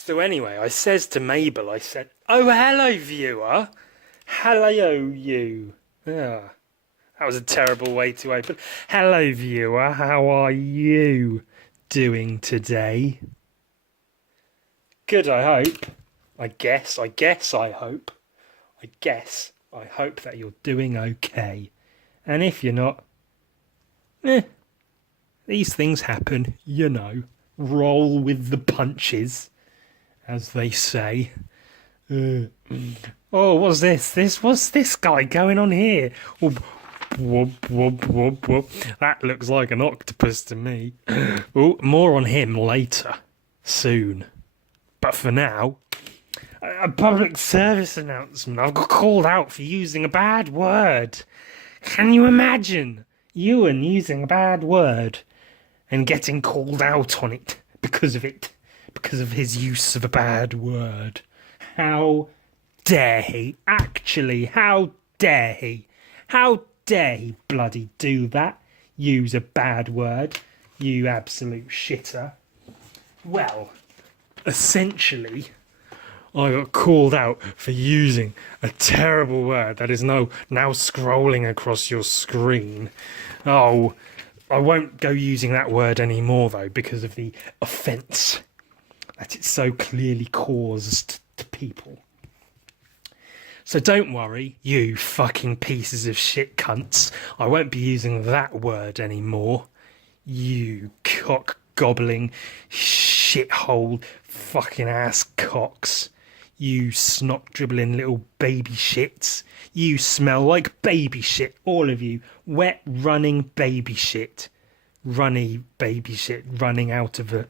So anyway, I says to Mabel, I said, "Oh, hello, viewer. Hello, you." Ah, that was a terrible way to open. Hello, viewer. How are you doing today? Good, I hope. I hope. I hope that you're doing okay. And if you're not, these things happen, you know. Roll with the punches, as they say. Oh, what's this? What's this guy going on here? Whoop, whoop, whoop, whoop, whoop. That looks like an octopus to me. Oh, more on him later. Soon. But for now, a public service announcement. I've got called out for using a bad word. Can you imagine Ewan using a bad word and getting called out on it? Because of his use of a bad word. How dare he? Actually, how dare he? How dare he bloody do that? Use a bad word, you absolute shitter. Well, essentially, I got called out for using a terrible word that is now scrolling across your screen. Oh, I won't go using that word anymore, though, because of the offence that it so clearly caused to people. So don't worry, you fucking pieces of shit cunts. I won't be using that word anymore. You cock-gobbling, shithole, fucking ass cocks. You snot-dribbling little baby shits. You smell like baby shit, all of you. Wet, running baby shit. Runny baby shit running out of a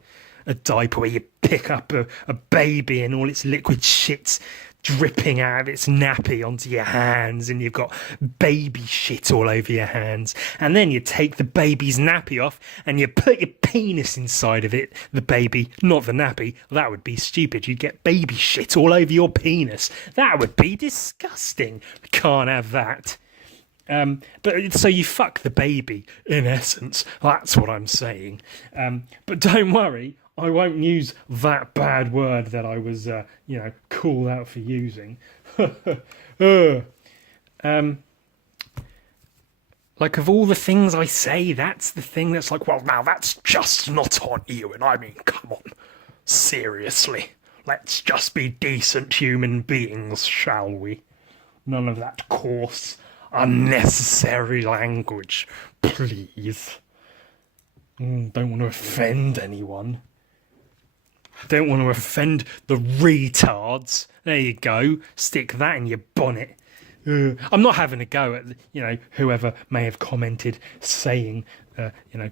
diaper where you pick up a baby and all its liquid shit's dripping out of its nappy onto your hands, and you've got baby shit all over your hands. And then you take the baby's nappy off and you put your penis inside of it, the baby, not the nappy. That would be stupid. You'd get baby shit all over your penis. That would be disgusting. We can't have that. But so you fuck the baby, in essence. That's what I'm saying. But don't worry, I won't use that bad word that I was, called out for using. Like, of all the things I say, that's the thing that's like, well, now that's just not on you. And I mean, come on, seriously. Let's just be decent human beings, shall we? None of that coarse, unnecessary language, please. Don't want to offend anyone. Don't want to offend the retards. There you go. Stick that in your bonnet. I'm not having a go at, whoever may have commented saying,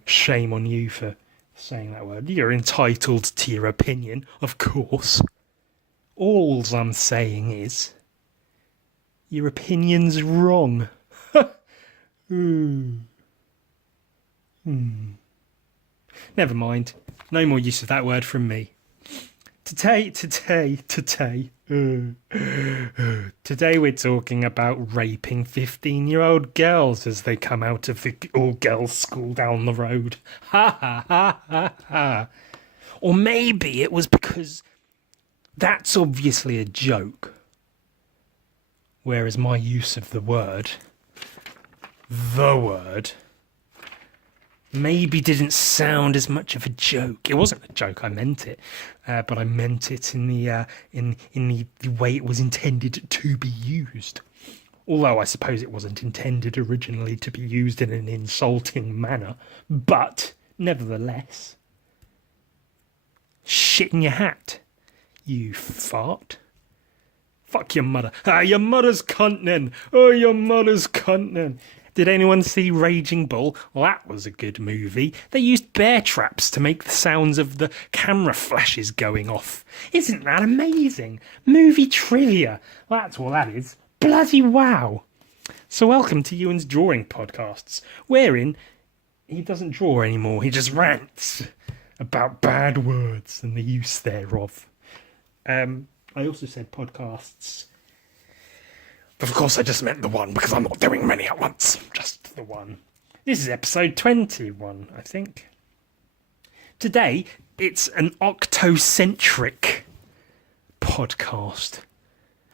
shame on you for saying that word. You're entitled to your opinion, of course. All I'm saying is, your opinion's wrong. Never mind. No more use of that word from me. Today, we're talking about raping 15-year-old girls as they come out of the all-girls school down the road. Ha ha ha ha ha. Or maybe it was because that's obviously a joke. Whereas my use of the word, maybe didn't sound as much of a joke. It wasn't a joke, I meant it. But I meant it in the way it was intended to be used. Although I suppose it wasn't intended originally to be used in an insulting manner. But, nevertheless, shit in your hat, you fart. Fuck your mother. Your mother's cuntin'. Oh, your mother's cuntin'. Did anyone see Raging Bull? Well, that was a good movie. They used bear traps to make the sounds of the camera flashes going off. Isn't that amazing? Movie trivia. Well, that's all that is. Bloody wow. So welcome to Ewan's Drawing Podcasts, wherein he doesn't draw anymore. He just rants about bad words and the use thereof. I also said podcasts. But of course I just meant the one, because I'm not doing many at once. Just the one. This is episode 21, I think. Today, it's an octocentric podcast.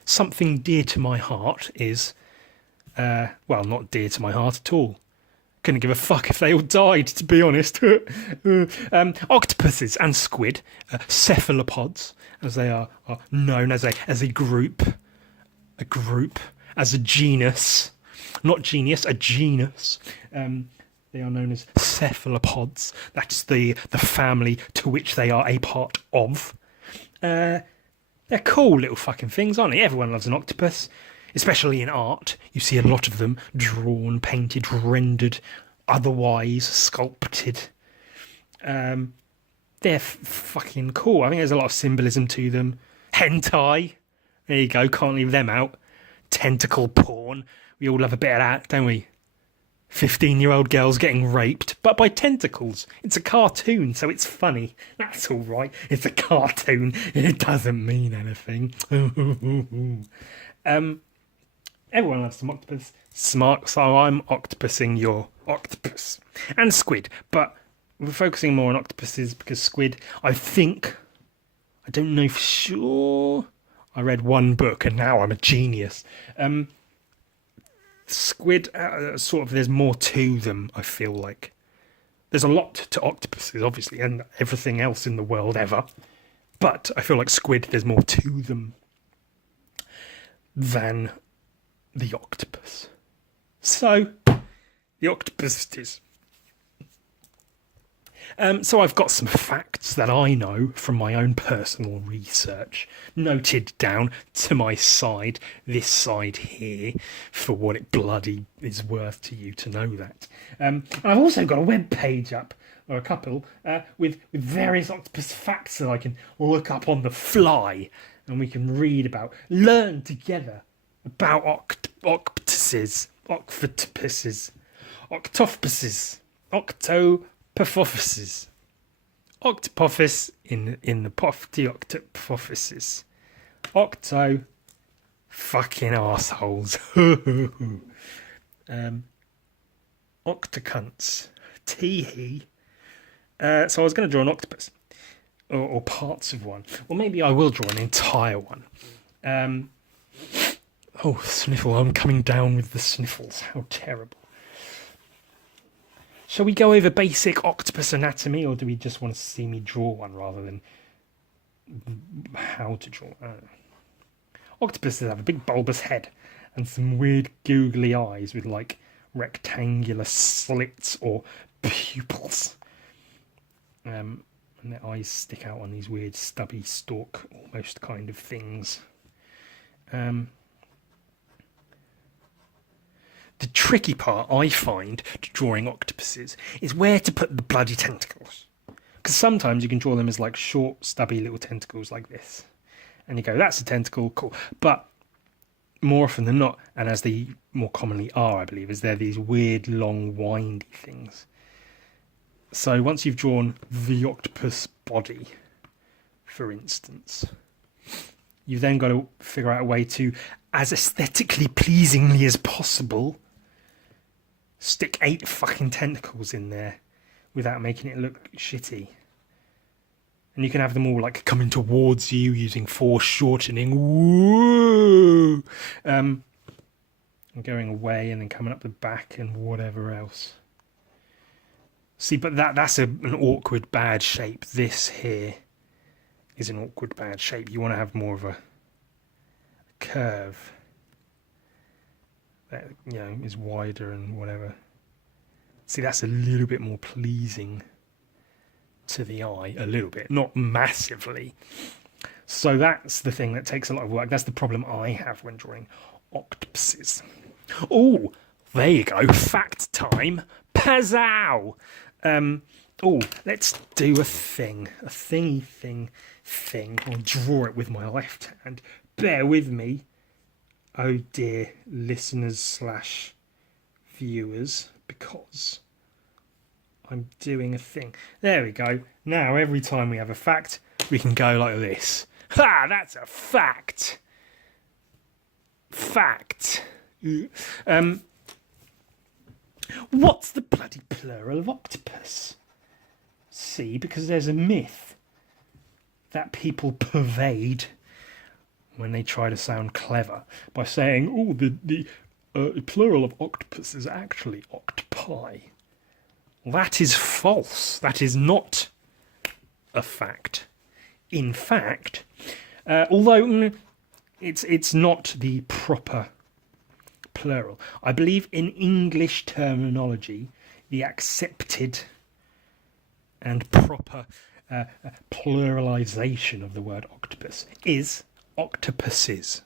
Something dear to my heart is, well, not dear to my heart at all. Couldn't give a fuck if they all died, to be honest. Octopuses and squid, cephalopods, as they are known as a group, as a genus, not genius, a genus. They are known as cephalopods. That's the family to which they are a part of. They're cool little fucking things, aren't they? Everyone loves an octopus. Especially in art, you see a lot of them drawn, painted, rendered, otherwise sculpted. They're fucking cool. I think there's a lot of symbolism to them. Hentai, there you go, can't leave them out. Tentacle porn, we all love a bit of that, don't we? 15-year-old girls getting raped, but by tentacles. It's a cartoon, so it's funny. That's all right. It's a cartoon. It doesn't mean anything. Everyone loves some octopus. Smart, so I'm octopusing your octopus. And squid, but we're focusing more on octopuses because squid, I don't know for sure. I read one book and now I'm a genius. Squid, sort of, there's more to them, I feel like. There's a lot to octopuses, obviously, and everything else in the world ever. But I feel like squid, there's more to them than the octopus. So, the octopus it is. So I've got some facts that I know from my own personal research noted down to my side, this side here, for what it bloody is worth to you to know that. And I've also got a web page up, or a couple, with various octopus facts that I can look up on the fly, and we can read about, learn together about octopuses, octopuses, octopophyses, octopophis in the pofty octopophyses, octo fucking arseholes, octocunts, teehee. So I was going to draw an octopus, or parts of one. Well, maybe I will draw an entire one. Oh, sniffle, I'm coming down with the sniffles. How terrible. Shall we go over basic octopus anatomy, or do we just want to see me draw one rather than how to draw? Octopuses have a big bulbous head and some weird googly eyes with like rectangular slits or pupils. And their eyes stick out on these weird stubby stalk almost kind of things. The tricky part I find to drawing octopuses is where to put the bloody tentacles. Because sometimes you can draw them as like short, stubby little tentacles like this. And you go, that's a tentacle, cool. But more often than not, and as they more commonly are, I believe, is they're these weird, long, windy things. So once you've drawn the octopus body, for instance, you've then got to figure out a way to, as aesthetically pleasingly as possible, stick 8 fucking tentacles in there without making it look shitty. And you can have them all like coming towards you using foreshortening. Woo! And going away and then coming up the back and whatever else. See, but that's an awkward bad shape. This here is an awkward bad shape. You want to have more of a curve that, you know, is wider and whatever. See, that's a little bit more pleasing to the eye, a little bit, not massively. So that's the thing that takes a lot of work. That's the problem I have when drawing octopuses. Oh, there you go, fact time. Pazzow! Let's do a thingy thing. I'll draw it with my left hand. Bear with me. Oh dear, listeners / viewers, because I'm doing a thing. There we go. Now, every time we have a fact, we can go like this. Ha! That's a fact! Fact. What's the bloody plural of octopus? See, because there's a myth that people pervade when they try to sound clever by saying, oh, the plural of octopus is actually octopi. That is false. That is not a fact. In fact, although it's not the proper plural, I believe in English terminology, the accepted and proper pluralization of the word octopus is octopuses.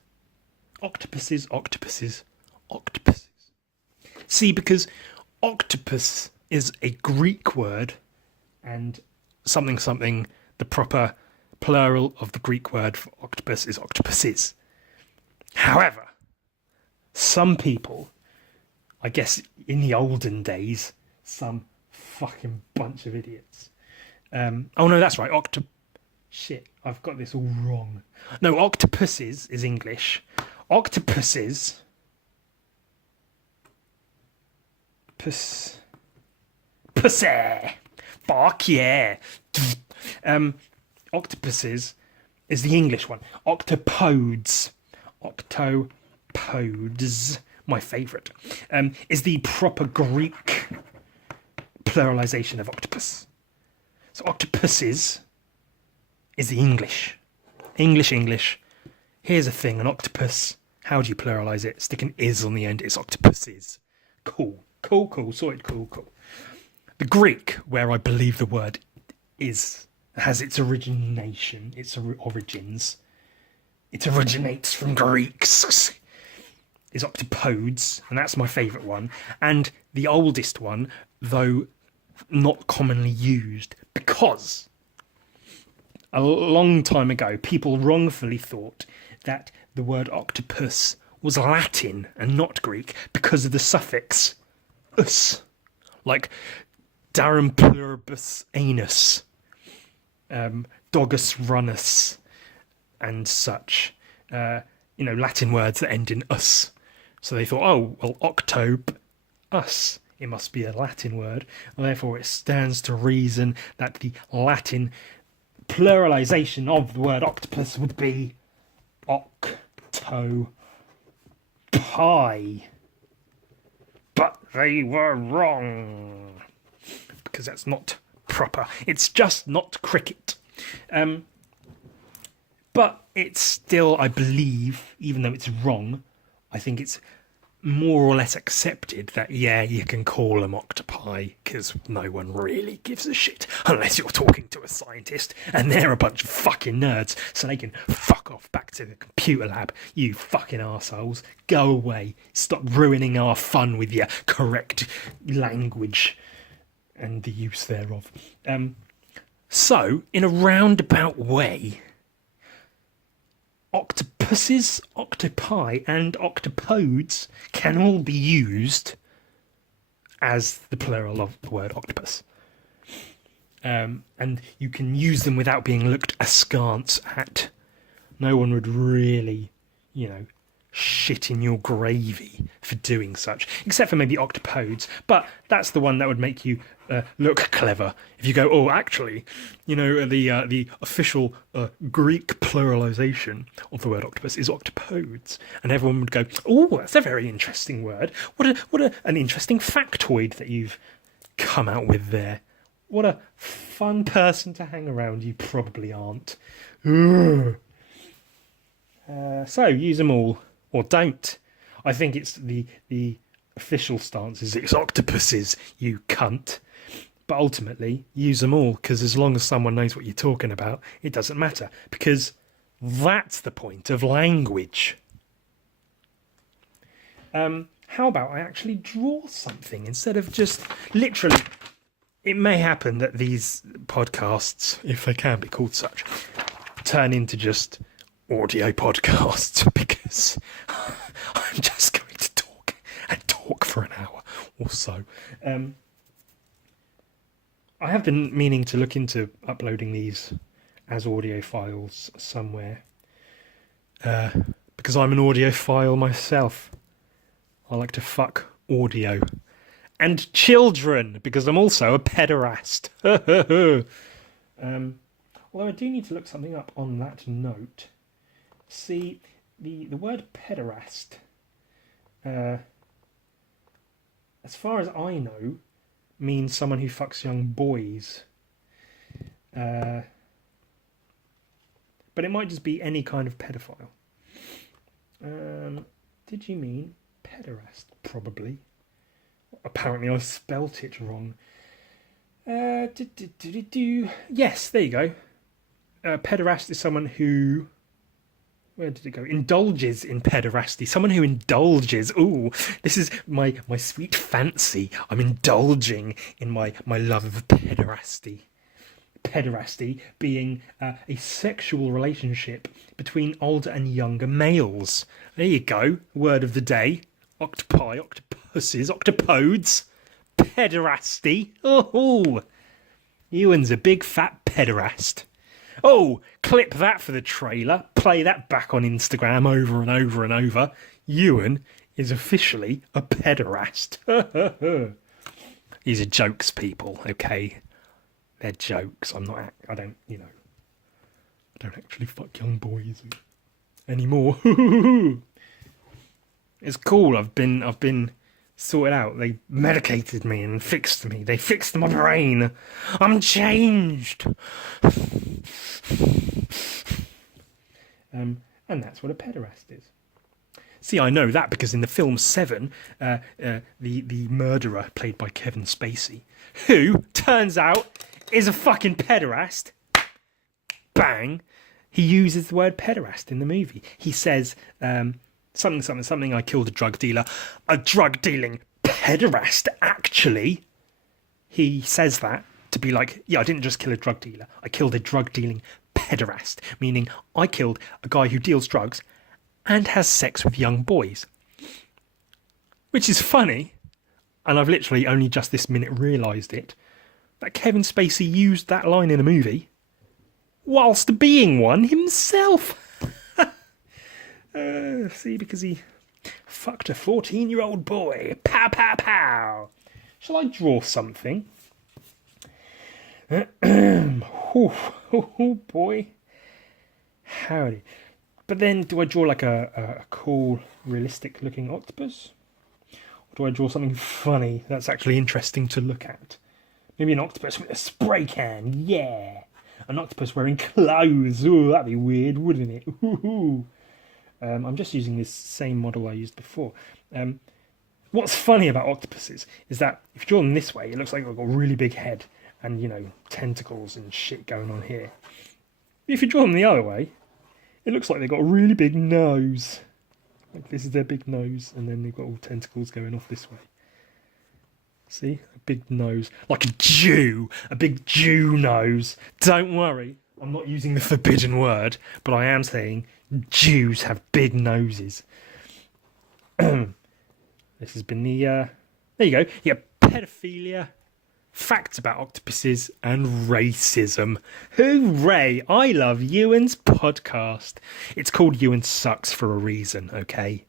Octopuses, octopuses, octopuses. See, because octopus is a Greek word, and something, the proper plural of the Greek word for octopus is octopuses. However, some people, I guess in the olden days, some fucking bunch of idiots. Oh no, that's right. Shit, I've got this all wrong. No, octopuses is English. Octopuses. Pussy. Fuck yeah. Octopuses is the English one. Octopodes. Octopodes. My favourite. Is the proper Greek pluralization of octopus. So octopuses is the English. English. Here's a thing, an octopus. How do you pluralize it? Stick an is on the end. It's octopuses. Cool. Sorted, cool. The Greek, where I believe the word has its origination, its origins. It originates from Greeks. Is octopodes, and that's my favourite one. And the oldest one, though not commonly used, because a long time ago people wrongfully thought that the word octopus was Latin and not Greek because of the suffix us, like darum pluribus anus, dogus runnus, and such. Latin words that end in us. So they thought, oh, well, us. It must be a Latin word. And therefore, it stands to reason that the Latin pluralization of the word octopus would be octopi. But they were wrong. Because that's not proper. It's just not cricket. But it's still, I believe, even though it's wrong, I think it's more or less accepted that, yeah, you can call them octopi, because no one really gives a shit, unless you're talking to a scientist, and they're a bunch of fucking nerds, so they can fuck off back to the computer lab, you fucking arseholes. Go away. Stop ruining our fun with your correct language and the use thereof. So, in a roundabout way, octopuses, octopi, and octopodes can all be used as the plural of the word octopus. And you can use them without being looked askance at. No one would really, shit in your gravy for doing such, except for maybe octopodes. But that's the one that would make you look clever. If you go, oh, actually, the official Greek pluralization of the word octopus is octopodes, and everyone would go, oh, that's a very interesting word. What an interesting factoid that you've come out with there. What a fun person to hang around. You probably aren't. So use them all, or don't. I think it's the official stance is it's octopuses, you cunt. But ultimately, use them all, because as long as someone knows what you're talking about, it doesn't matter. Because that's the point of language. How about I actually draw something instead of just literally... It may happen that these podcasts, if they can be called such, turn into just audio podcasts, because I'm just going to talk for an hour or so. I have been meaning to look into uploading these as audio files somewhere, because I'm an audiophile myself. I like to fuck audio. And children, because I'm also a pederast. Although I do need to look something up on that note. See, the word pederast, as far as I know, means someone who fucks young boys. But it might just be any kind of pedophile. Did you mean pederast? Probably. Apparently I spelt it wrong. Yes, there you go. Pederast is someone who... Where did it go? Indulges in pederasty. Someone who indulges. Ooh, this is my sweet fancy. I'm indulging in my love of pederasty. Pederasty being a sexual relationship between older and younger males. There you go. Word of the day. Octopi, octopuses, octopodes. Pederasty. Oh, Ewan's a big fat pederast. Oh, clip that for the trailer. Play that back on Instagram over and over and over. Ewan is officially a pederast. These are jokes, people, okay? They're jokes. I don't actually fuck young boys anymore. It's cool. I've been sorted out. They medicated me and fixed me. They fixed my brain. I'm changed. And that's what a pederast is. See, I know that because in the film Seven, the murderer played by Kevin Spacey, who turns out is a fucking pederast. Bang! He uses the word pederast in the movie. He says something. I killed a drug dealer. A drug dealing pederast. Actually, he says that to be like, yeah, I didn't just kill a drug dealer. I killed a drug dealing pederast, meaning I killed a guy who deals drugs and has sex with young boys. Which is funny, and I've literally only just this minute realised it, that Kevin Spacey used that line in a movie whilst being one himself. See, because he fucked a 14-year-old boy. Pow, pow, pow. Shall I draw something? Oh, boy. Howdy. But then, do I draw like a cool, realistic-looking octopus? Or do I draw something funny that's actually interesting to look at? Maybe an octopus with a spray can, yeah! An octopus wearing clothes, ooh, that'd be weird, wouldn't it? Ooh. I'm just using this same model I used before. What's funny about octopuses is that if you draw them this way, it looks like they've got a really big head and, tentacles and shit going on here. If you draw them the other way, it looks like they've got a really big nose. Like this is their big nose, and then they've got all tentacles going off this way. See? A big nose. Like a Jew! A big Jew nose! Don't worry, I'm not using the forbidden word, but I am saying Jews have big noses. This has been the... there you go. Yeah, pedophilia, facts about octopuses, and racism. Hooray! I love Ewan's podcast. It's called Ewan Sucks for a reason, okay?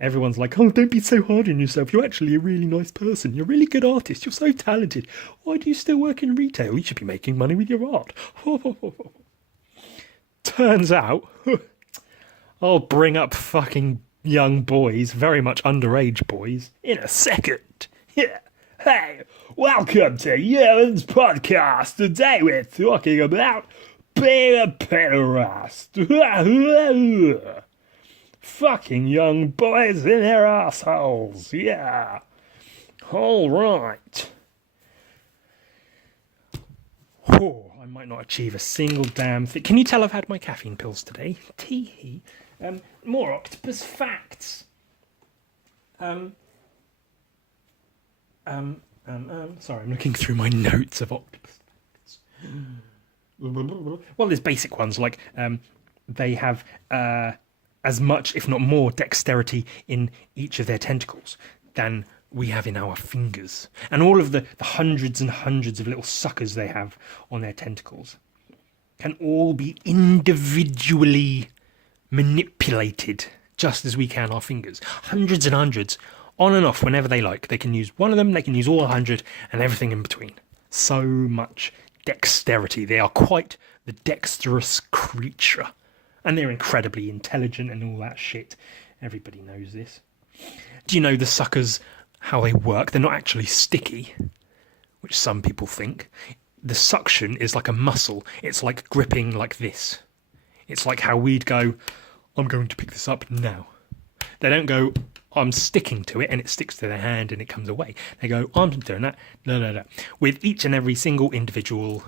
Everyone's like, oh, don't be so hard on yourself. You're actually a really nice person. You're a really good artist. You're so talented. Why do you still work in retail? You should be making money with your art. Turns out, I'll bring up fucking young boys, very much underage boys, in a second. Yeah. Hey, welcome to Ewan's podcast. Today we're talking about being a pederast. Fucking young boys in their assholes. Yeah. All right. Oh, I might not achieve a single damn thing. Can you tell I've had my caffeine pills today? Tee-hee. More octopus facts. Sorry, I'm looking through my notes of octopus facts. Well, there's basic ones like they have as much, if not more, dexterity in each of their tentacles than we have in our fingers. And all of the hundreds and hundreds of little suckers they have on their tentacles can all be individually manipulated, just as we can our fingers. Hundreds and hundreds, on and off, whenever they like. They can use one of them, they can use all 100, and everything in between. So much dexterity. They are quite the dexterous creature. And they're incredibly intelligent and all that shit. Everybody knows this. Do you know the suckers, how they work? They're not actually sticky, which some people think. The suction is like a muscle. It's like gripping like this. It's like how we'd go, I'm going to pick this up now. They don't go, I'm sticking to it and it sticks to their hand and it comes away. They go, I'm doing that. No. With each and every single individual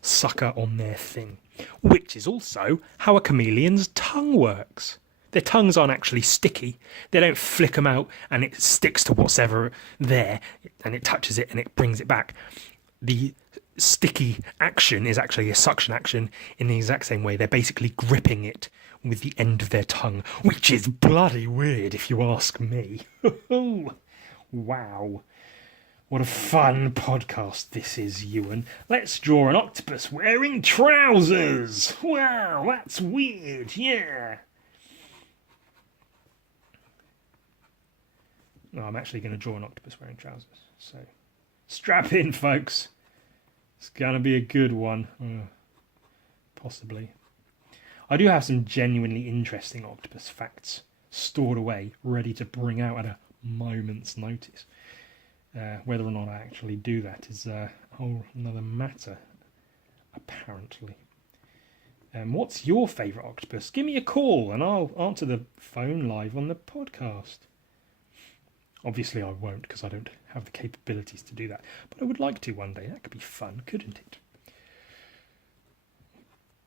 sucker on their thing. Which is also how a chameleon's tongue works. Their tongues aren't actually sticky. They don't flick them out and it sticks to what's ever there and it touches it and it brings it back. The sticky action is actually a suction action in the exact same way. They're basically gripping it with the end of their tongue, which is bloody weird if you ask me. Wow. What a fun podcast this is, Ewan. Let's draw an octopus wearing trousers. Wow, that's weird, yeah. No, I'm actually going to draw an octopus wearing trousers. So, strap in, folks. It's going to be a good one. Possibly. I do have some genuinely interesting octopus facts stored away, ready to bring out at a moment's notice. Whether or not I actually do that is a whole another matter, apparently. What's your favourite octopus? Give me a call and I'll answer the phone live on the podcast. Obviously I won't because I don't have the capabilities to do that. But I would like to one day. That could be fun, couldn't it?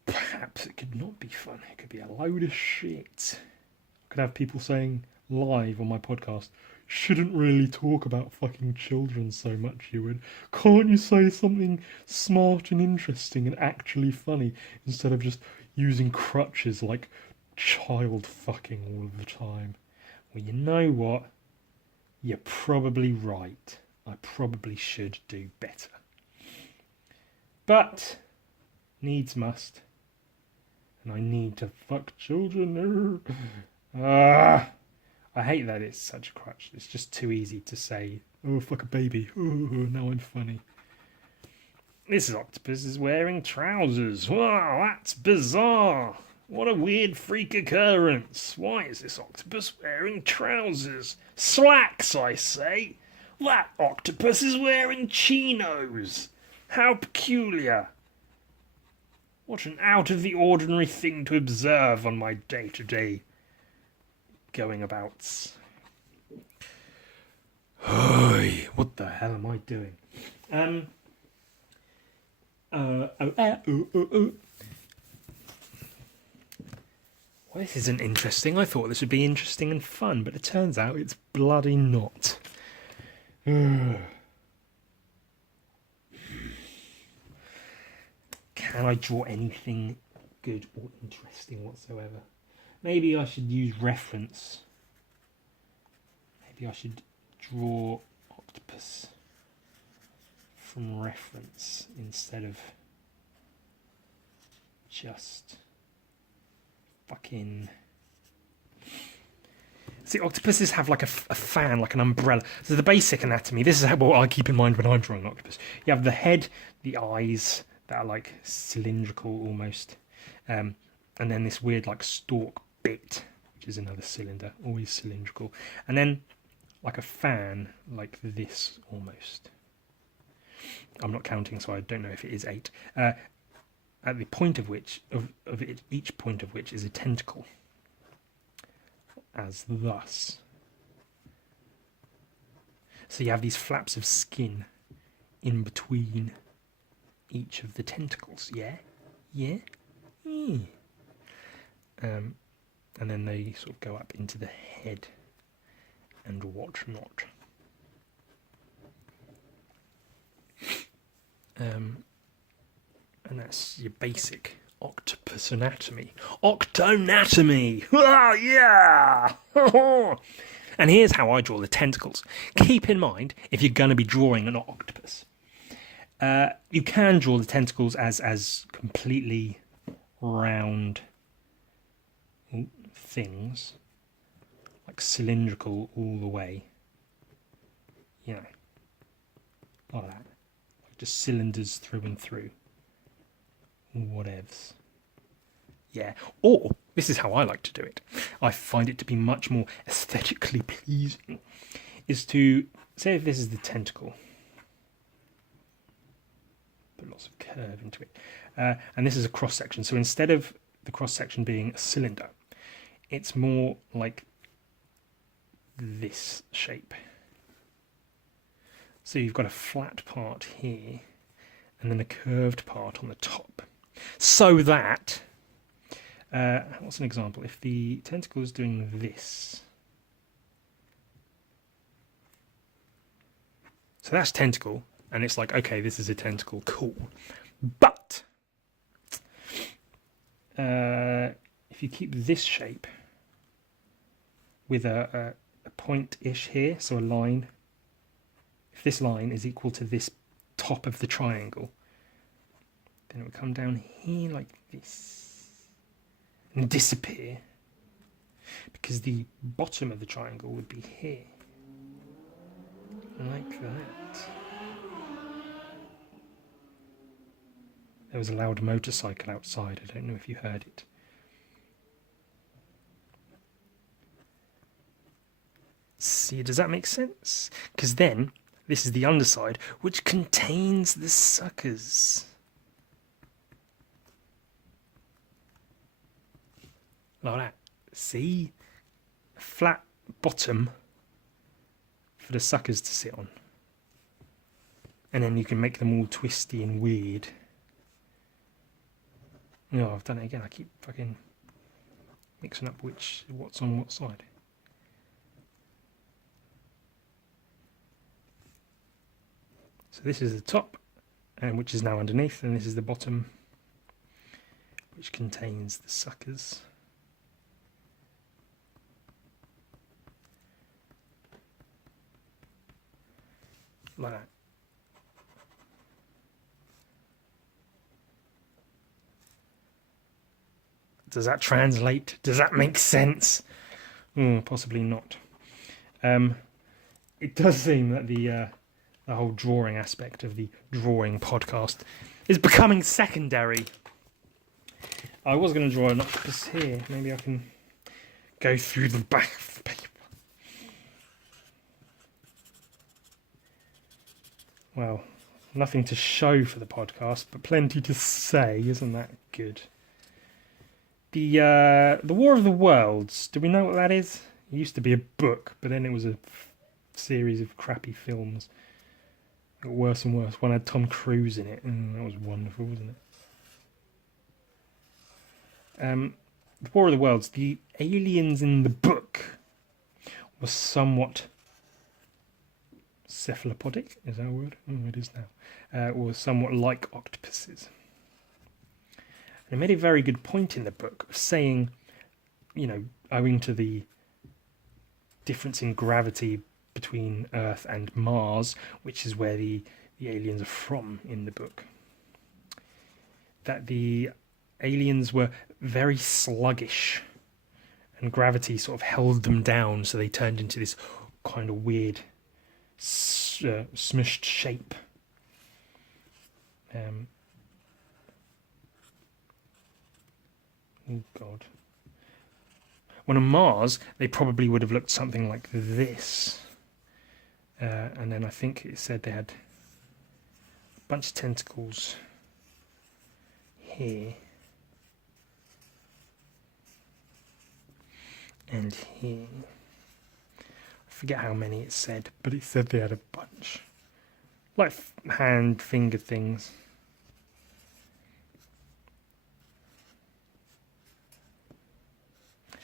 Perhaps it could not be fun. It could be a load of shit. I could have people saying live on my podcast, shouldn't really talk about fucking children so much, Ewan. Can't you say something smart and interesting and actually funny instead of just using crutches like child fucking all of the time? Well, you know what? You're probably right. I probably should do better. But needs must. And I need to fuck children. I hate that it's such a crutch. It's just too easy to say, oh, fuck a baby. Oh, now I'm funny. This octopus is wearing trousers. Wow, that's bizarre. What a weird freak occurrence. Why is this octopus wearing trousers? Slacks, I say. That octopus is wearing chinos. How peculiar. What an out-of-the-ordinary thing to observe on my day-to-day going-abouts. What the hell am I doing? Well, this isn't interesting. I thought this would be interesting and fun, but it turns out it's bloody not. Can I draw anything good or interesting whatsoever? Maybe I should use reference. Maybe I should draw octopus from reference instead of just fucking... See, octopuses have like a fan, like an umbrella. So the basic anatomy, this is what I keep in mind when I'm drawing an octopus. You have the head, the eyes that are like cylindrical almost, and then this weird like stalk bit, which is another cylinder, always cylindrical, and then like a fan like this almost. I'm not counting, so I don't know if it is 8. At the point of which, each point of which is a tentacle, as thus. So you have these flaps of skin in between each of the tentacles, yeah? And then they sort of go up into the head and whatnot. And that's your basic octopus anatomy. Octonatomy! Oh, yeah! And here's how I draw the tentacles. Keep in mind, if you're going to be drawing an octopus, you can draw the tentacles as completely round things, like cylindrical all the way. You know, like that. Like just cylinders through and through. Whatevs. Yeah. Or, this is how I like to do it. I find it to be much more aesthetically pleasing. Is to, say if this is the tentacle. Put lots of curve into it. And this is a cross section. So instead of the cross section being a cylinder, it's more like this shape. So you've got a flat part here and then a curved part on the top. So that, what's an example? If the tentacle is doing this, so that's tentacle, and it's like, okay, this is a tentacle, cool. But if you keep this shape with a point-ish here, so a line, if this line is equal to this top of the triangle, then it would come down here like this and disappear, because the bottom of the triangle would be here, like that. There was a loud motorcycle outside. I don't know if you heard it. See, does that make sense? Because then, this is the underside, which contains the suckers. Like that. See? A flat bottom for the suckers to sit on. And then you can make them all twisty and weird. No, I've done it again. I keep fucking mixing up what's on what side. So this is the top, and which is now underneath, and this is the bottom, which contains the suckers. Like that. Does that translate? Does that make sense? Possibly not. It does seem that the whole drawing aspect of the drawing podcast is becoming secondary. I was going to draw an octopus here. Maybe I can go through the back of the paper. Well, nothing to show for the podcast, but plenty to say. Isn't that good? The War of the Worlds, do we know what that is? It used to be a book, but then it was a series of crappy films. It got worse and worse. One had Tom Cruise in it, and that was wonderful, wasn't it? The War of the Worlds, the aliens in the book were somewhat cephalopodic, is that a word? Oh, it is now. Or somewhat like octopuses. And it made a very good point in the book of saying, you know, owing to the difference in gravity between Earth and Mars, which is where the aliens are from in the book, that the aliens were very sluggish and gravity sort of held them down, so they turned into this kind of weird smushed shape. Oh God. When on Mars, they probably would have looked something like this. And then I think it said they had a bunch of tentacles here. And here. I forget how many it said, but it said they had a bunch. Like hand, finger things.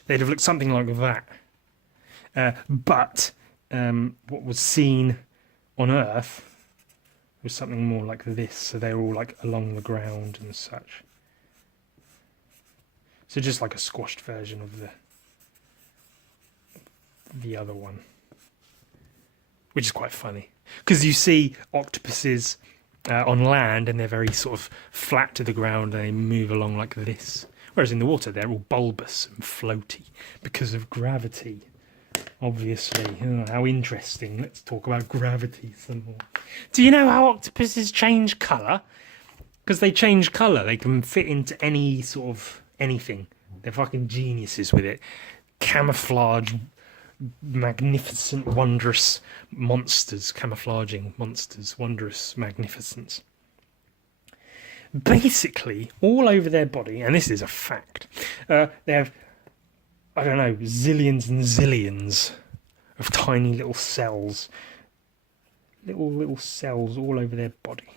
They'd have looked something like that. But what was seen on Earth was something more like this. So they were all like along the ground and such. So just like a squashed version of the other one. Which is quite funny. Because you see octopuses on land and they're very sort of flat to the ground and they move along like this. Whereas in the water, they're all bulbous and floaty because of gravity. Obviously, how interesting. Let's talk about gravity some more. Do you know how octopuses change colour? Because they change colour. They can fit into any sort of anything. They're fucking geniuses with it. Camouflage, magnificent, wondrous monsters. Camouflaging monsters, wondrous magnificence. Basically, all over their body, and this is a fact, they have, I don't know, zillions and zillions of tiny little cells. Little cells all over their body.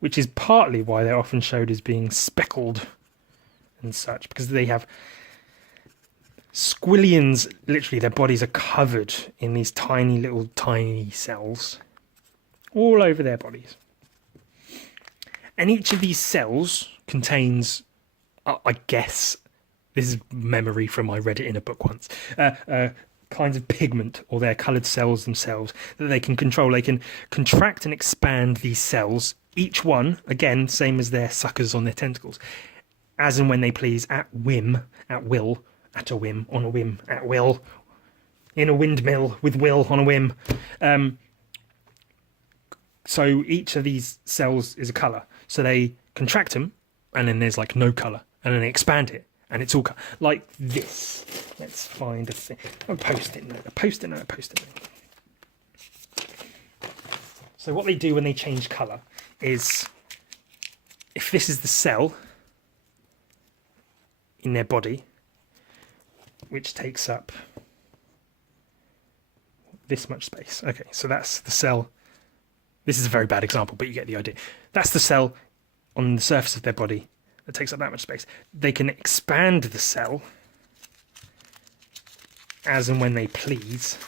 Which is partly why they're often showed as being speckled and such, because they have squillions, literally their bodies are covered in these tiny cells all over their bodies. And each of these cells contains, I guess, this is memory from I read it in a book once, kinds of pigment, or their coloured cells themselves, that they can control. They can contract and expand these cells, each one, again, same as their suckers on their tentacles, as and when they please, at whim, at will, at a whim, on a whim, at will, in a windmill, with will, on a whim. So each of these cells is a colour. So they contract them, and then there's like no colour, and then they expand it, and it's all like this. Let's find a thing. A post-it note. So what they do when they change colour is, if this is the cell in their body, which takes up this much space. Okay, so that's the cell. This is a very bad example, but you get the idea. That's the cell on the surface of their body that takes up that much space. They can expand the cell as and when they please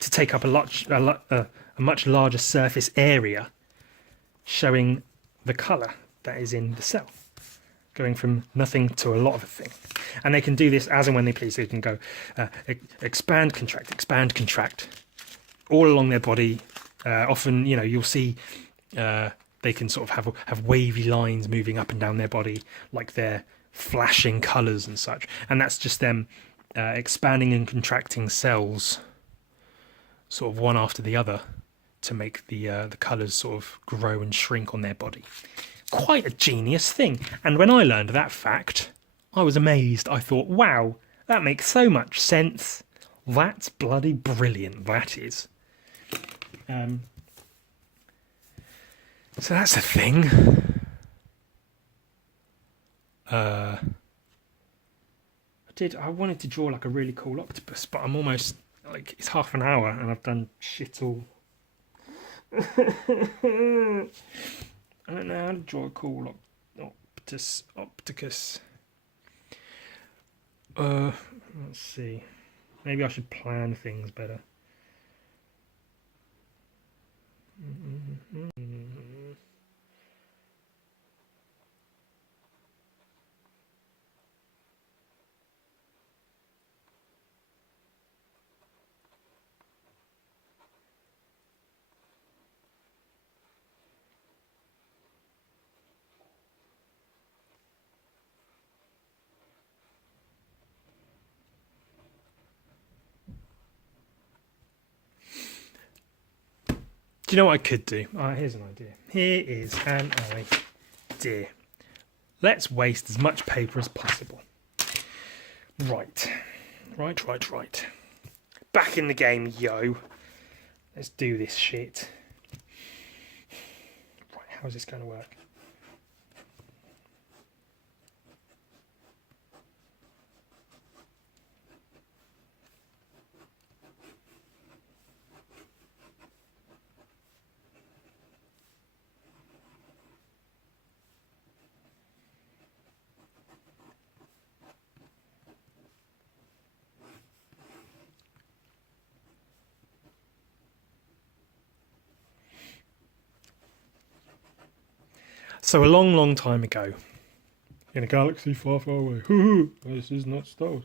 to take up a much larger surface area, showing the colour that is in the cell, going from nothing to a lot of a thing. And they can do this as and when they please. They can go expand, contract, all along their body. Often, you'll see they can sort of have wavy lines moving up and down their body, like they're flashing colours and such. And that's just them expanding and contracting cells, sort of one after the other, to make the colours sort of grow and shrink on their body. Quite a genius thing. And when I learned that fact, I was amazed. I thought, wow, that makes so much sense. That's bloody brilliant, that is. So that's a thing. I wanted to draw like a really cool octopus, but I'm almost, like, it's half an hour and I've done shit all. I don't know how to draw a cool opticus. Let's see. Maybe I should plan things better. Do you know what I could do? Here's an idea. Here is an idea. Let's waste as much paper as possible. Right. Back in the game, yo. Let's do this shit. Right, how's this going to work? So a long, long time ago, in a galaxy far, far away. This is not Star Wars.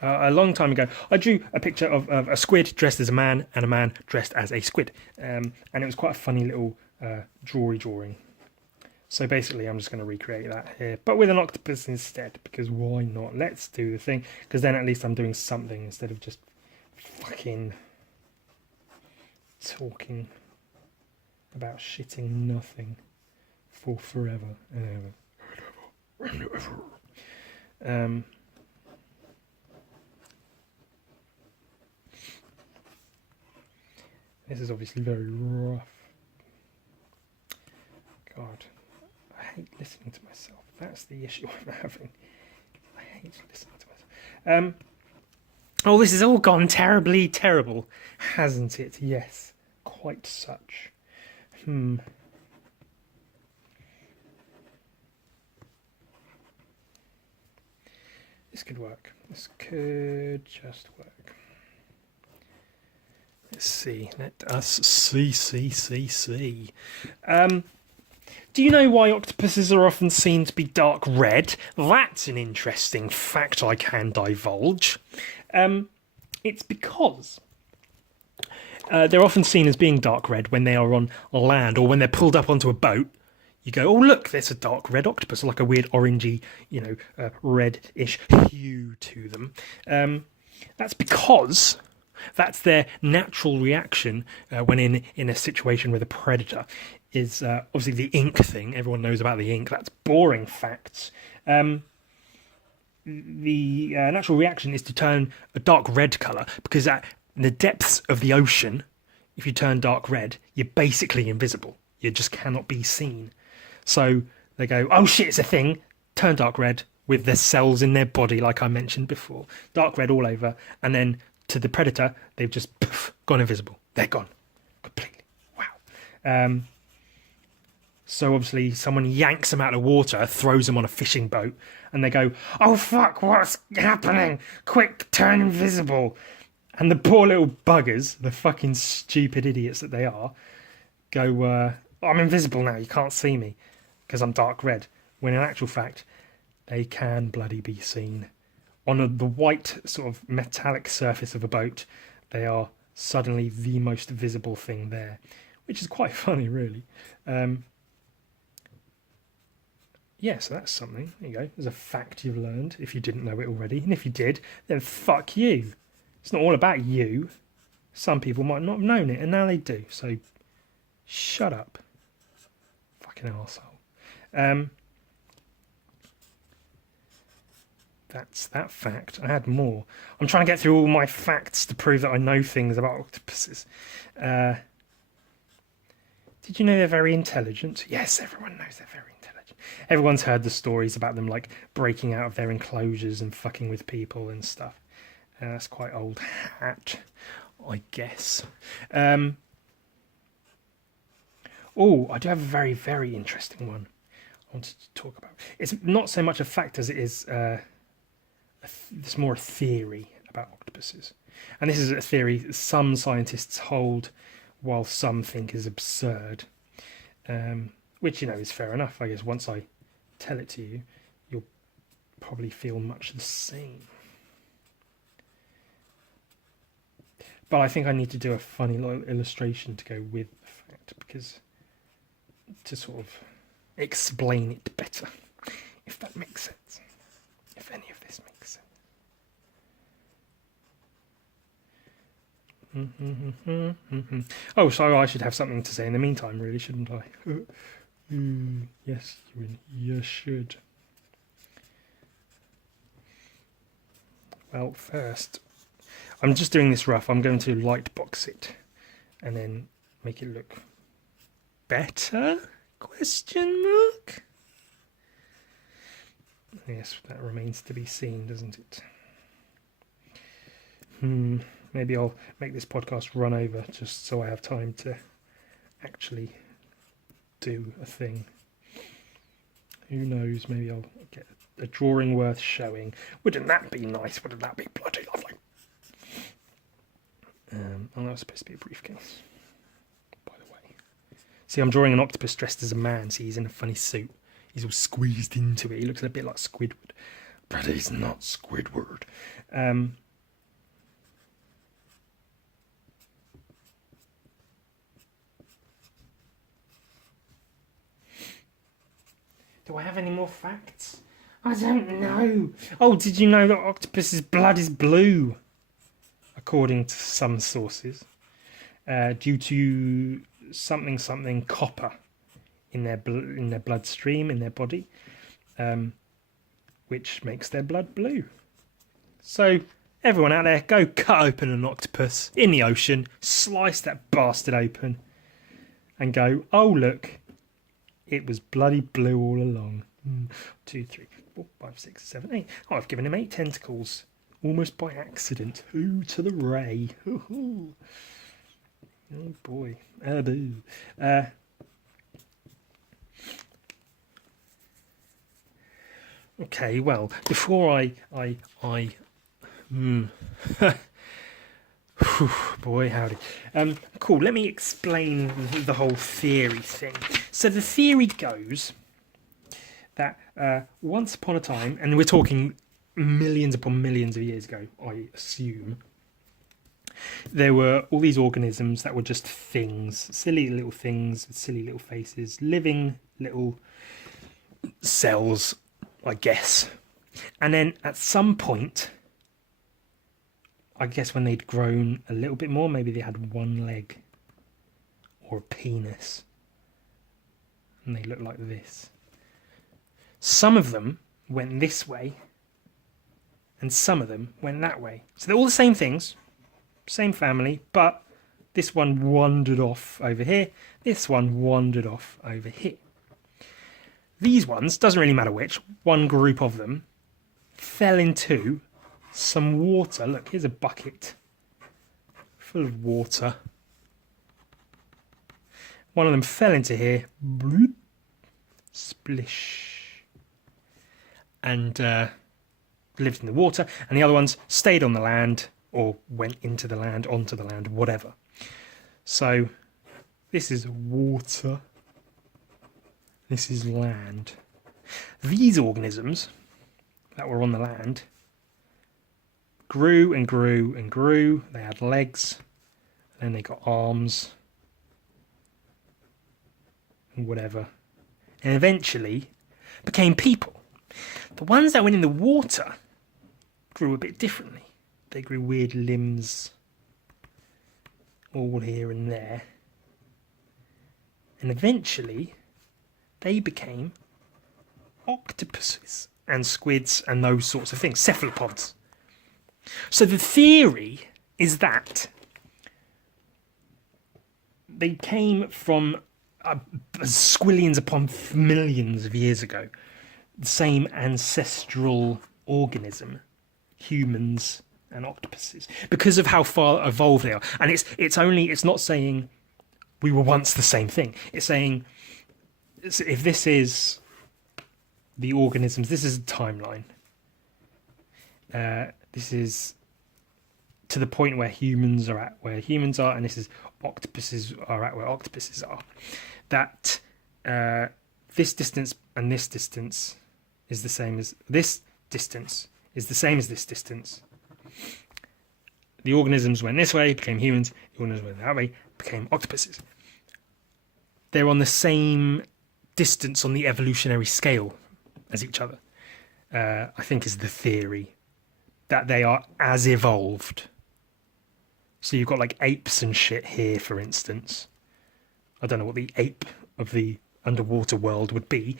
A long time ago, I drew a picture of a squid dressed as a man and a man dressed as a squid. And it was quite a funny little drawing. So basically, I'm just going to recreate that here, but with an octopus instead, because why not? Let's do the thing, because then at least I'm doing something instead of just fucking talking about shitting nothing for forever and ever and ever. This is obviously very rough. God, I hate listening to myself. That's the issue I'm having. I hate listening to myself. Oh, this has all gone terribly terrible, hasn't it? Yes, quite such. This could work. This could just work. Let's see. Let us see. Do you know why octopuses are often seen to be dark red? That's an interesting fact I can divulge. It's because they're often seen as being dark red when they are on land or when they're pulled up onto a boat. You go, oh look, there's a dark red octopus, like a weird orangey, red-ish hue to them. That's because that's their natural reaction when in a situation with a predator. Is obviously the ink thing. Everyone knows about the ink. That's boring facts. The natural reaction is to turn a dark red colour because at the depths of the ocean, if you turn dark red, you're basically invisible. You just cannot be seen. So they go, oh shit, it's a thing. Turn dark red with the cells in their body, like I mentioned before. Dark red all over. And then to the predator, they've just gone invisible. They're gone. Completely. Wow. So obviously someone yanks them out of the water, throws them on a fishing boat, and they go, oh fuck, what's happening? Quick, turn invisible. And the poor little buggers, the fucking stupid idiots that they are, go, I'm invisible now, you can't see me, because I'm dark red. When in actual fact, they can bloody be seen. On the white sort of metallic surface of a boat, they are suddenly the most visible thing there, which is quite funny, really. Yeah, so that's something. There you go. There's a fact you've learned if you didn't know it already. And if you did, then fuck you. It's not all about you. Some people might not have known it, and now they do. So, shut up. Fucking arsehole. That's that fact. I had more. I'm trying to get through all my facts to prove that I know things about octopuses. Did you know they're very intelligent? Yes, everyone knows they're very intelligent. Everyone's heard the stories about them like breaking out of their enclosures and fucking with people and stuff. That's quite old hat, I guess. Oh, I do have a very, very interesting one I wanted to talk about. It's not so much a fact as it is it's more a theory about octopuses. And this is a theory some scientists hold while some think is absurd. Which, is fair enough. I guess once I tell it to you, you'll probably feel much the same. But I think I need to do a funny little illustration to go with the fact, because to sort of explain it better, if that makes sense. If any of this makes sense. Oh, so I should have something to say in the meantime, really, shouldn't I? Yes, you should. Well, first, I'm just doing this rough. I'm going to lightbox it and then make it look better? Question mark? Yes, that remains to be seen, doesn't it? Maybe I'll make this podcast run over just so I have time to actually do a thing. Who knows, maybe I'll get a drawing worth showing. Wouldn't that be nice? Wouldn't that be bloody lovely? Oh, that was supposed to be a briefcase, by the way. See, I'm drawing an octopus dressed as a man. See, he's in a funny suit. He's all squeezed into it. He looks a bit like Squidward. But he's not Squidward. Do I have any more facts? I don't know. Oh, did you know that octopus's blood is blue? According to some sources. due to something copper in their bloodstream, in their body, which makes their blood blue. So everyone out there, go cut open an octopus in the ocean, slice that bastard open, and go, oh look, it was bloody blue all along. 2, 3, 4, 5, 6, 7, 8. Oh, I've given him 8 tentacles, almost by accident. Who to the ray? Oh boy. Boo. Okay, well, before boy, howdy. Cool, let me explain the whole theory thing. So the theory goes that once upon a time, and we're talking millions upon millions of years ago, I assume, there were all these organisms that were just things, silly little things with silly little faces, living little cells, I guess. And then at some point, I guess when they'd grown a little bit more, maybe they had one leg or a penis, and they looked like this. Some of them went this way, and some of them went that way. So they're all the same things, same family, but this one wandered off over here, this one wandered off over here. These ones, doesn't really matter which, one group of them fell into some water. Look, here's a bucket full of water. One of them fell into here, bloop, splish, and lived in the water, and the other ones stayed on the land or went into the land, onto the land, whatever. So this is water, this is land. These organisms that were on the land grew and grew and grew. They had legs, and then they got arms, and whatever, and eventually became people. The ones that went in the water grew a bit differently. They grew weird limbs all here and there, and eventually they became octopuses and squids and those sorts of things, cephalopods. So the theory is that they came from squillions upon millions of years ago, the same ancestral organism, humans and octopuses, because of how far evolved they are. And it's not saying we were once the same thing. It's saying if this is the organisms, this is a timeline. This is to the point where humans are at where humans are, and this is octopuses are at where octopuses are. That this distance and this distance is the same as this distance is the same as this distance. The organisms went this way, became humans. The organisms went that way, became octopuses. They're on the same distance on the evolutionary scale as each other. I think is the theory, that they are as evolved. So you've got like apes and shit here, for instance. I don't know what the ape of the underwater world would be,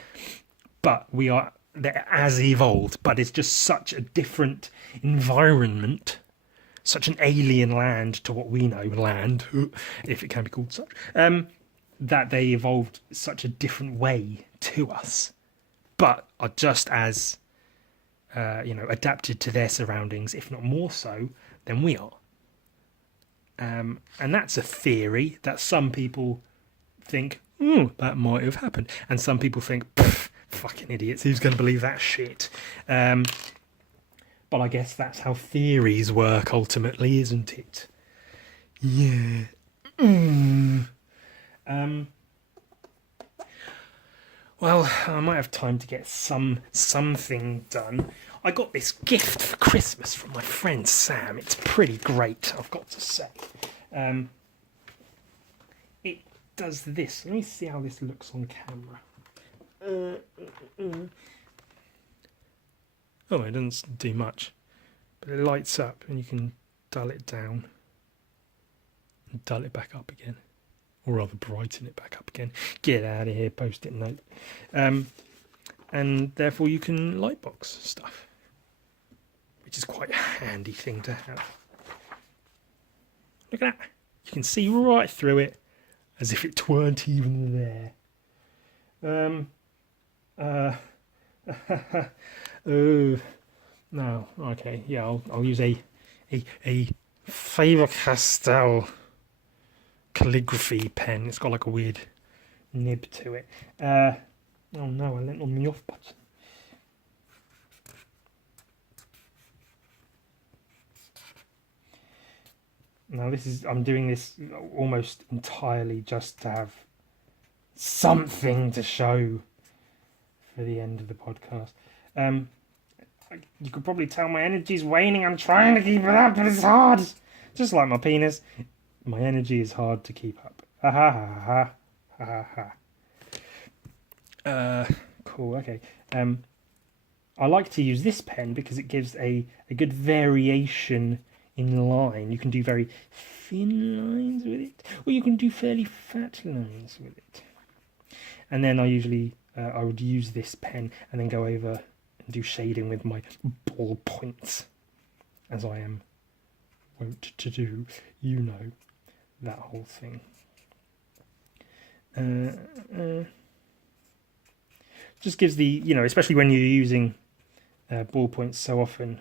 but they're as evolved, but it's just such a different environment, such an alien land to what we know, land, if it can be called such, that they evolved such a different way to us, but are just as adapted to their surroundings, if not more so, than we are. And that's a theory that some people think, that might have happened. And some people think, fucking idiots, who's going to believe that shit? But I guess that's how theories work ultimately, isn't it? Yeah. Well, I might have time to get something done. I got this gift for Christmas from my friend Sam. It's pretty great, I've got to say. It does this. Let me see how this looks on camera. Oh, it doesn't do much, but it lights up and you can dull it down. and dull it back up again. Or rather brighten it back up again. Get out of here, post-it note. And therefore you can lightbox stuff, which is quite a handy thing to have. Look at that. You can see right through it as if it weren't even there. Oh, no, okay, yeah, I'll use a Faber-Castell calligraphy pen. It's got like a weird nib to it. Oh no, I went on the off button. Now I'm doing this almost entirely just to have something to show for the end of the podcast. You could probably tell my energy's waning. I'm trying to keep it up, but it's hard. Just like my penis, my energy is hard to keep up. Ha ha ha ha ha ha. Cool. Okay. I like to use this pen because it gives a good variation in line. You can do very thin lines with it, or you can do fairly fat lines with it. And then I would use this pen and then go over and do shading with my ball points, as I am wont to do. You know, that whole thing. Just gives the, especially when you're using ball points so often,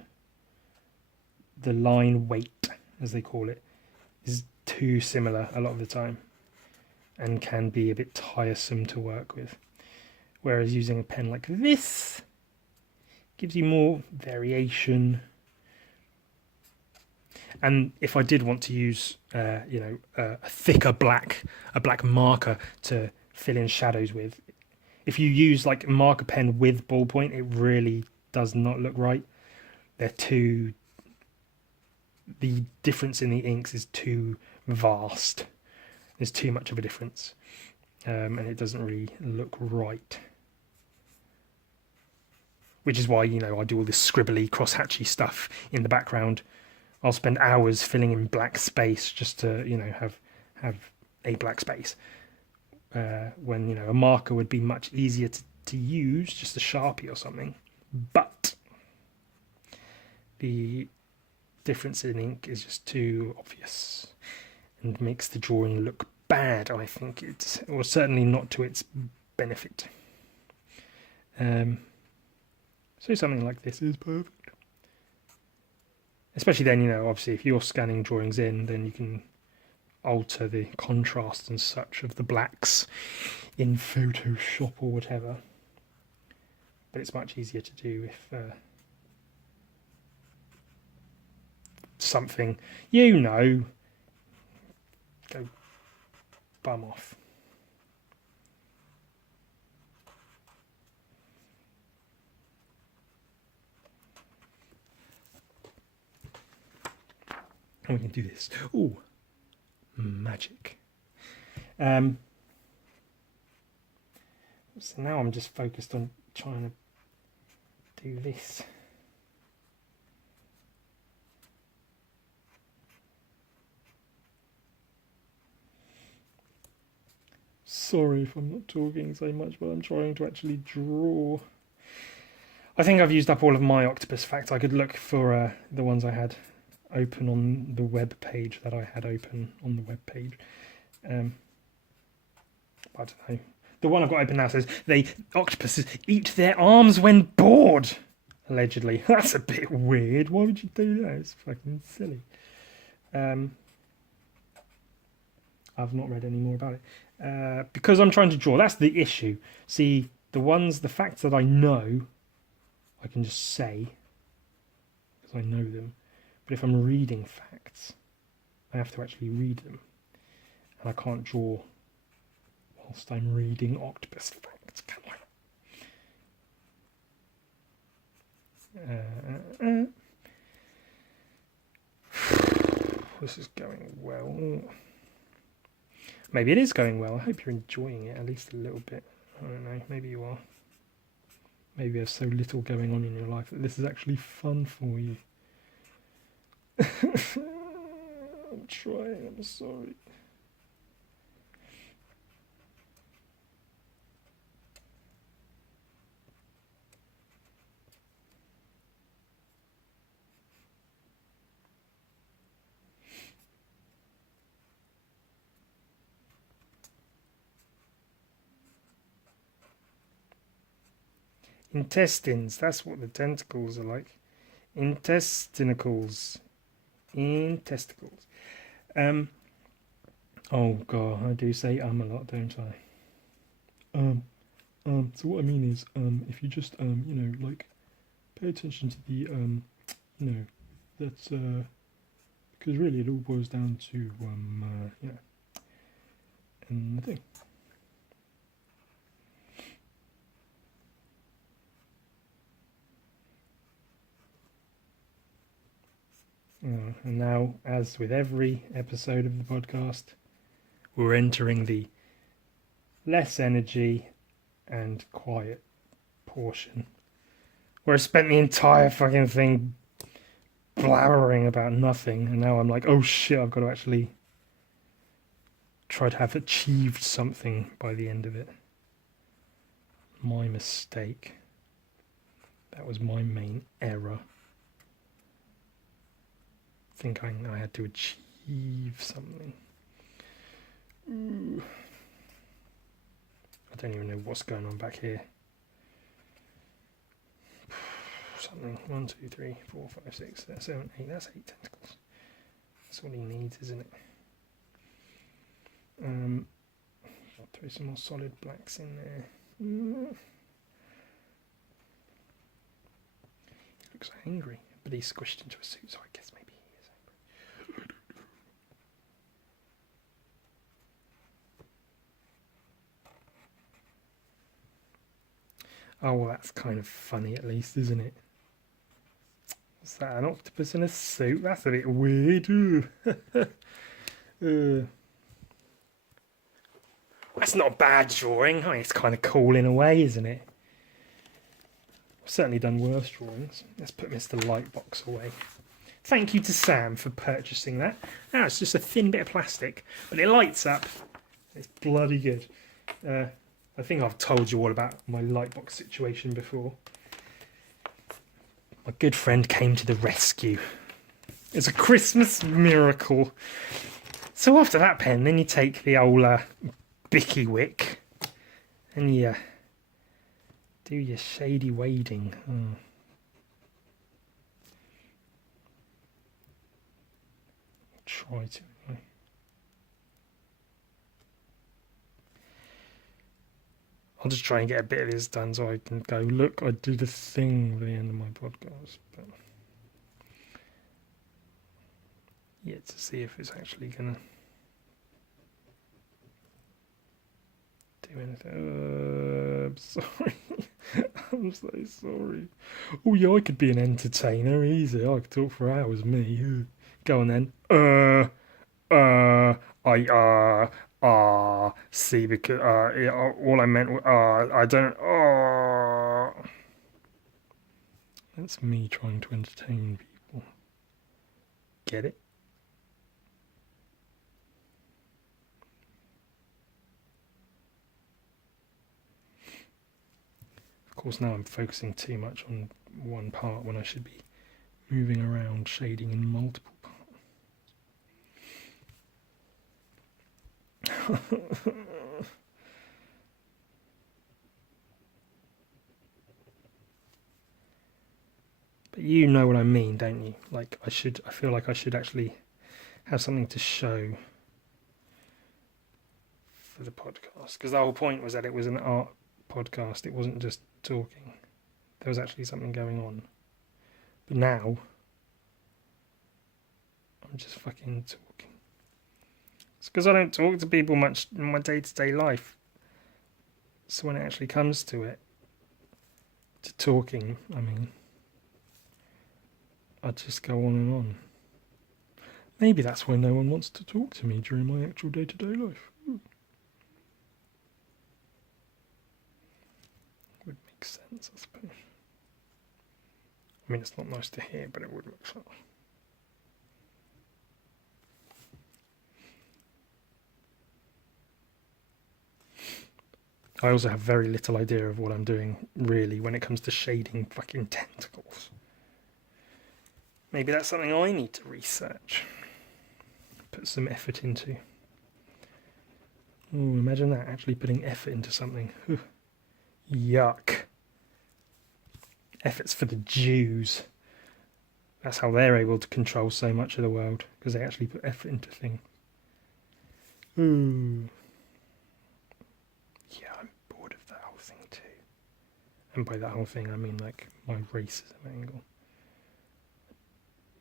the line weight, as they call it, is too similar a lot of the time and can be a bit tiresome to work with. Whereas using a pen like this gives you more variation. And if I did want to use, a thicker black marker to fill in shadows with, if you use like a marker pen with ballpoint, it really does not look right. The difference in the inks is too vast. There's too much of a difference, and it doesn't really look right. Which is why, I do all this scribbly, crosshatchy stuff in the background. I'll spend hours filling in black space just to, have a black space. When, a marker would be much easier to use, just a Sharpie or something. But the difference in ink is just too obvious and makes the drawing look bad, I think. Or certainly not to its benefit. So something like this is perfect. Especially then, obviously if you're scanning drawings in, then you can alter the contrast and such of the blacks in Photoshop or whatever. But it's much easier to do if something, go bum off. And we can do this. Ooh, magic. So now I'm just focused on trying to do this. Sorry if I'm not talking so much, but I'm trying to actually draw. I think I've used up all of my octopus facts. I could look for the ones I had open on the web page that I had open on the web page. I don't know. The one I've got open now says octopuses eat their arms when bored. Allegedly. That's a bit weird. Why would you do that? It's fucking silly. I've not read any more about it. Because I'm trying to draw. That's the issue. See, the facts that I know, I can just say because I know them. But if I'm reading facts, I have to actually read them. And I can't draw whilst I'm reading octopus facts. Come on. This is going well. Maybe it is going well. I hope you're enjoying it at least a little bit. I don't know. Maybe you are. Maybe there's so little going on in your life that this is actually fun for you. I'm trying, I'm sorry. Intestines, that's what the tentacles are like. Intestinacles. Intesticles. Oh god, I do say a lot, don't I? So what I mean is, if you just, you know, like, pay attention to the, you know, that's, because really it all boils down to, you know, and the thing. And now, as with every episode of the podcast, we're entering the less energy and quiet portion, where I spent the entire fucking thing blabbering about nothing, and now I'm like, oh shit, I've got to actually try to have achieved something by the end of it. My mistake. That was my main error. Thinking I had to achieve something. Ooh. I don't even know what's going on back here. Something. 1, 2, 3, 4, 5, 6, 7, 8. That's 8 tentacles. That's all he needs, isn't it? I'll throw some more solid blacks in there. He looks angry, but he's squished into a suit, so I guess maybe he is angry. Oh, well, that's kind of funny at least, isn't it? Is that an octopus in a suit? That's a bit weird. That's not a bad drawing. I mean, it's kind of cool in a way, isn't it? I've certainly done worse drawings. Let's put Mr. Lightbox away. Thank you to Sam for purchasing that. Now it's just a thin bit of plastic, but it lights up. It's bloody good. I think I've told you all about my Lightbox situation before. My good friend came to the rescue. It's a Christmas miracle. So after that pen, then you take the old Bicky Wick and you do your shady wading. Try to anyway. I'll just try and get a bit of this done so I can go, look, I did a thing at the end of my podcast. But yet to see if it's actually going to do anything. I'm sorry. I'm so sorry. Oh yeah, I could be an entertainer, easy. I could talk for hours, me. Go on then. See, because all I meant, I don't, That's me trying to entertain people. Get it? Of course, now I'm focusing too much on one part when I should be moving around, shading in multiple parts. But you know what I mean, don't you? Like I feel like I should actually have something to show for the podcast, because the whole point was that it was an art podcast. It wasn't just talking. There was actually something going on. But now I'm just fucking talking. It's because I don't talk to people much in my day-to-day life. So when it actually comes to it, to talking, I mean, I just go on and on. Maybe that's why no one wants to talk to me during my actual day-to-day life. Would make sense, I suppose. I mean, it's not nice to hear, but it would make sense. I also have very little idea of what I'm doing, really, when it comes to shading fucking tentacles. Maybe that's something I need to research. Put some effort into. Ooh, imagine that, actually putting effort into something. Ooh. Yuck. Effort's for the Jews. That's how they're able to control so much of the world, because they actually put effort into things. Ooh. Yeah, I'm bored of that whole thing too. And by that whole thing, I mean like my racism angle.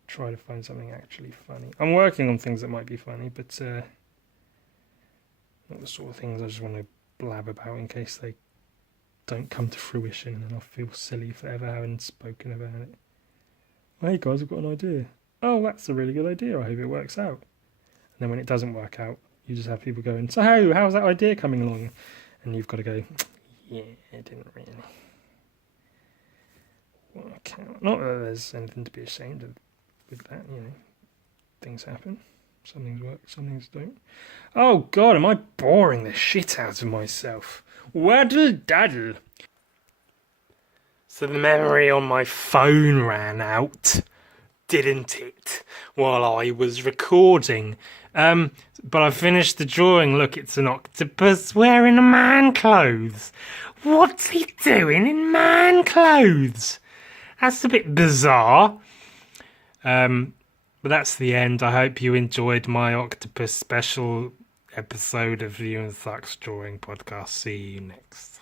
Try to find something actually funny. I'm working on things that might be funny, but not the sort of things I just want to blab about in case they don't come to fruition, and then I'll feel silly for ever having spoken about it. Hey guys, I've got an idea. Oh, that's a really good idea. I hope it works out. And then when it doesn't work out, you just have people going, so how's that idea coming along? And you've got to go, yeah, it didn't really work out. Not that there's anything to be ashamed of with that, you know. Things happen. Some things work, some things don't. Oh God, am I boring the shit out of myself? Waddle daddle. So the memory on my phone ran out, didn't it? While I was recording. But I finished the drawing. Look, it's an octopus wearing a man clothes. What's he doing in man clothes? That's a bit bizarre. But that's the end. I hope you enjoyed my octopus special episode of the Ewan Sucks Drawing Podcast. See you next.